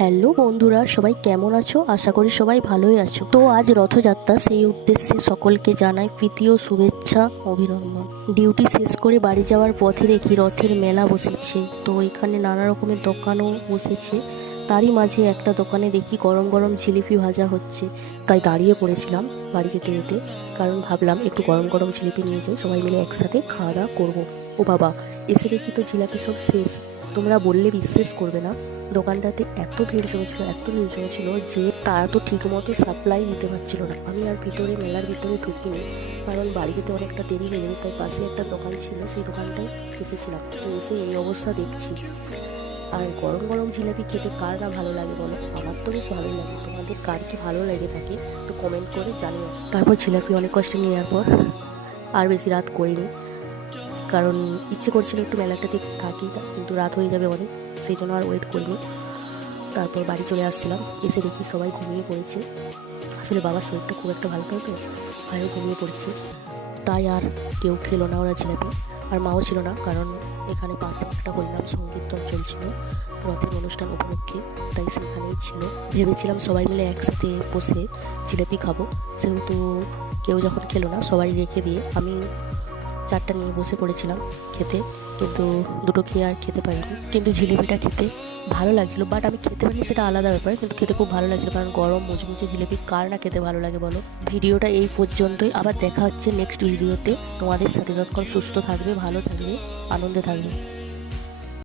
Hello বন্ধুরা, সবাই কেমন আছো? আশা করি সবাই ভালোই আছো। তো আজ রথযাত্রা, সেই উদ্দেশ্যে সকলকে জানাই প্রীতি ও শুভেচ্ছা, অভিনন্দন। ডিউটি শেষ করে বাড়ি যাওয়ার পথে দেখি রথের মেলা বসেছে। তো এখানে নানা রকমের দোকানও বসেছে। তারই মাঝে একটা দোকানে দেখি গরম গরম জিলিপি ভাজা হচ্ছে। তাই দাঁড়িয়ে পড়েছিলাম বাড়ি যেতে যেতে, কারণ ভাবলাম একটু গরম গরম জিলিপি নিয়ে যাই, সবাই মিলে একসাথে খাওয়া দাওয়া করবো। ও বাবা, এসে দেখি তো জিলাপি সব শেষ। তোমরা বললে বিশ্বাস করবে না, দোকানটাতে এত ভিড় জমেছিল যে তারা তো ঠিক মতো সাপ্লাই দিতে পারছিল না। আমি আর ভিতরে মেলার ভিতরে ঢুকিনি, কারণ বাড়ি যেতে অনেকটা দেরি হয়ে যাবে। তাই পাশে একটা দোকান ছিল, সেই দোকানটায় এসেছিলাম। তো এসে এই অবস্থা দেখছি। আর গরম গরম জিলাপি খেতে কার না ভালো লাগে বলো? আমার তো বেশ ভালোই লাগে। তোমাদের কার কি ভালো লেগে থাকে তো কমেন্ট করে জানিও। তারপর জিলাপি অনেক কষ্টে নেওয়ার পর আর বেশি রাত করিনি, কারণ ইচ্ছে করছিল একটু মেলাটাতে থাকি, কিন্তু রাত হয়ে যাবে অনেক, সেই জন্য আর ওয়েট করিনি। তারপর বাড়ি চলে আসছিলাম, এসে দেখি সবাই ঘুমিয়ে পড়েছে। আসলে বাবার শরীরটা খুব একটা ভালো নয়, তো ভাইও ঘুমিয়ে পড়েছে। তাই আর কেউ খেলো না ওরা জিলাপি। আর মাও ছিল না, কারণ এখানে পাশে একটা হরিনাম সংকীর্তন চলছিল রথের অনুষ্ঠান উপলক্ষে, তাই সেখানেই ছিল। ভেবেছিলাম সবাই মিলে একসাথে বসে জিলাপি খাবো, সেহেতু কেউ যখন খেলো না সবাই রেখে দিয়ে আমি চারটা নিয়ে বসে পড়েছিলাম খেতে। কিন্তু দুটো খেয়ে আর খেতে পারিনি। কিন্তু জিলিপিটা খেতে ভালো লাগছিলো, বাট আমি খেতে পারিনি সেটা আলাদা ব্যাপার, কিন্তু খেতে খুব ভালো লাগছিলো, কারণ গরম মুচমুচে জিলিপি কার না খেতে ভালো লাগে বলো। ভিডিওটা এই পর্যন্তই, আবার দেখা হচ্ছে নেক্সট ভিডিওতে। তোমাদের সাথে ততক্ষণ সুস্থ থাকবে, ভালো থাকবে, আনন্দে থাকবে।